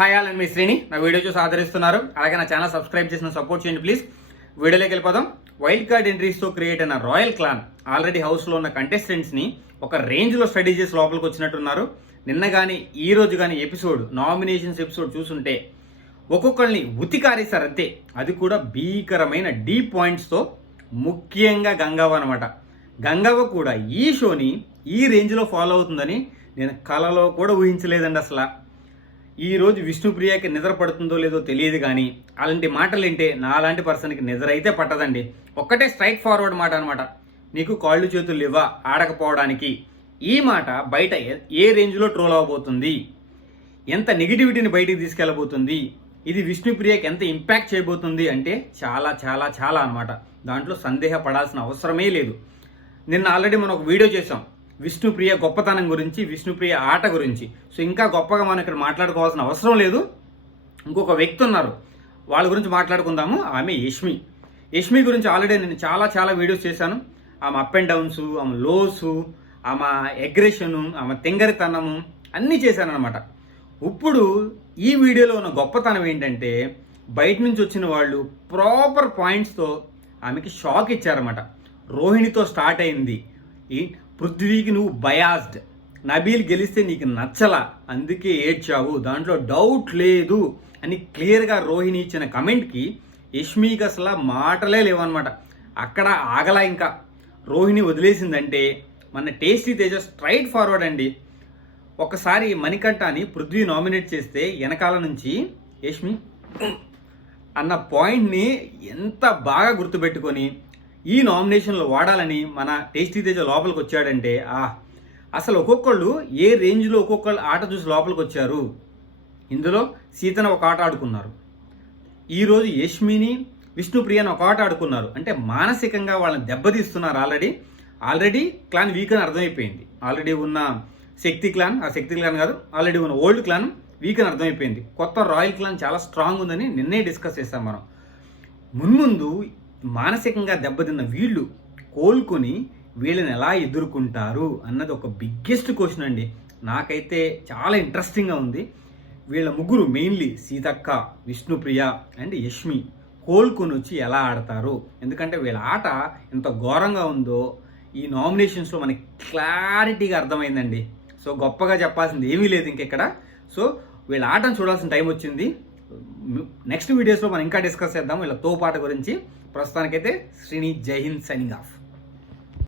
Hi all and మీ శ్రీని. నా video చూసి ఆదరిస్తున్నారు. అలాగే నా ఛానల్ సబ్స్క్రైబ్ చేసిన సపోర్ట్ చేయండి ప్లీజ్ వీడియోలోకి వెళ్ళిపోదాం. వైల్డ్ కార్డ్ ఎంట్రీస్తో క్రియేట్ అయిన రాయల్ క్లాన్ ఆల్రెడీ హౌస్లో ఉన్న కంటెస్టెంట్స్ని ఒక రేంజ్లో స్టడీ చేసి లోపలికి వచ్చినట్టున్నారు. నిన్న కానీ ఈ రోజు కానీ ఎపిసోడ్ నామినేషన్స్ ఎపిసోడ్ చూసుంటే ఒక్కొక్కరిని ఉతికారేశారు అంతే. అది కూడా భీకరమైన డీప్ పాయింట్స్తో ముఖ్యంగా గంగవ్వ అనమాట గంగవ్వ కూడా ఈ షోని ఈ రేంజ్లో ఫాలో అవుతుందని నేను కలలో కూడా ఊహించలేదండి అసలు. ఈ రోజు విష్ణుప్రియకి నిద్ర పడుతుందో లేదో తెలియదు కానీ అలాంటి మాటలు వింటే నాలాంటి పర్సన్కి నిద్ర అయితే పట్టదండి. ఒక్కటే స్ట్రైట్ ఫార్వర్డ్ మాట అనమాట నీకు కాళ్ళు చేతులు ఇవ్వ ఆడకపోవడానికి. ఈ మాట బయట ఏ- రేంజ్లో ట్రోల్ అవ్వబోతుంది ఎంత నెగిటివిటీని బయటికి తీసుకెళ్ళబోతుంది? ఇది విష్ణుప్రియకి ఎంత ఇంపాక్ట్ చేయబోతుంది అంటే చాలా చాలా చాలా అనమాట దాంట్లో సందేహపడాల్సిన అవసరమే లేదు. నిన్న ఆల్రెడీ మనం ఒక వీడియో చేసాం విష్ణుప్రియ గొప్పతనం గురించి విష్ణుప్రియ ఆట గురించి. సో ఇంకా గొప్పగా మనం ఇక్కడ మాట్లాడుకోవాల్సిన అవసరం లేదు. ఇంకొక వ్యక్తి ఉన్నారు. వాళ్ళ గురించి మాట్లాడుకుందాము. ఆమె యష్మి. యష్మి గురించి ఆల్రెడీ నేను చాలా చాలా వీడియోస్ చేశాను. ఆమె అప్ అండ్ డౌన్స్ ఆమె లోసు ఆమె అగ్రెషను ఆమె తెంగరితనము అన్నీ చేశాను అనమాట ఇప్పుడు ఈ వీడియోలో ఉన్న గొప్పతనం ఏంటంటే బయట నుంచి వచ్చిన వాళ్ళు ప్రాపర్ పాయింట్స్తో ఆమెకి షాక్ ఇచ్చారన్నమాట. రోహిణితో స్టార్ట్ అయింది. పృథ్వీకి నువ్వు బయాస్డ్. నబీల్ గెలిస్తే నీకు నచ్చలా. అందుకే ఏడ్చావు. దాంట్లో డౌట్ లేదు అని క్లియర్గా రోహిణి ఇచ్చిన కమెంట్కి యష్మికి అసలు మాటలే లేవన్నమాట. అక్కడ ఆగలా ఇంకా. రోహిణి వదిలేసిందంటే మన టేస్టీ తేజ స్ట్రైట్ ఫార్వర్డ్ అండి. ఒకసారి మణికంఠని పృథ్వీ నామినేట్ చేస్తే వెనకాల నుంచి యష్మి అన్న పాయింట్ని ఎంత బాగా గుర్తుపెట్టుకొని ఈ నామినేషన్లు వాడాలని మన టేస్టీ తేజ లోపలికి వచ్చాడంటే ఆ అసలు ఒక్కొక్కళ్ళు ఏ రేంజ్లో ఒక్కొక్కళ్ళు ఆట చూసి లోపలికి వచ్చారు? ఇందులో సీతన ఒక ఆట ఆడుకున్నారు. ఈరోజు యష్మిని విష్ణుప్రియను ఒక ఆట ఆడుకున్నారు. అంటే మానసికంగా వాళ్ళని దెబ్బతీస్తున్నారు ఆల్రెడీ. ఆల్రెడీ క్లాన్ వీక్ అని అర్థమైపోయింది. ఆల్రెడీ ఉన్న శక్తి క్లాన్ ఆ శక్తి క్లాన్ కాదు ఆల్రెడీ ఉన్న ఓల్డ్ క్లాన్ వీక్ అని అర్థమైపోయింది. కొత్త రాయల్ క్లాన్ చాలా స్ట్రాంగ్ ఉందని నిన్నే డిస్కస్ చేస్తాం మనం. మున్ముందు మానసికంగా దెబ్బతిన్న వీళ్ళు కోలుకొని వీళ్ళని ఎలా ఎదుర్కొంటారు అన్నది ఒక బిగ్గెస్ట్ క్వశ్చన్ అండి. నాకైతే చాలా ఇంట్రెస్టింగ్గా ఉంది. వీళ్ళ ముగ్గురు మెయిన్లీ సీతక్క విష్ణుప్రియ అండ్ యష్మి కోలుకొని వచ్చి ఎలా ఆడతారు? ఎందుకంటే వీళ్ళ ఆట ఎంత ఘోరంగా ఉందో ఈ నామినేషన్స్లో మనకి క్లారిటీగా అర్థమైందండి. సో గొప్పగా చెప్పాల్సింది ఏమీ లేదు ఇంకెక్కడ. సో వీళ్ళ ఆటను చూడాల్సిన టైం వచ్చింది. నెక్స్ట్ వీడియోస్లో మనం ఇంకా డిస్కస్ చేద్దాం వీళ్ళ తోపాట గురించి ప్రస్తుతానికైతే శ్రీని జై హింద్ సైనింగ్ ఆఫ్.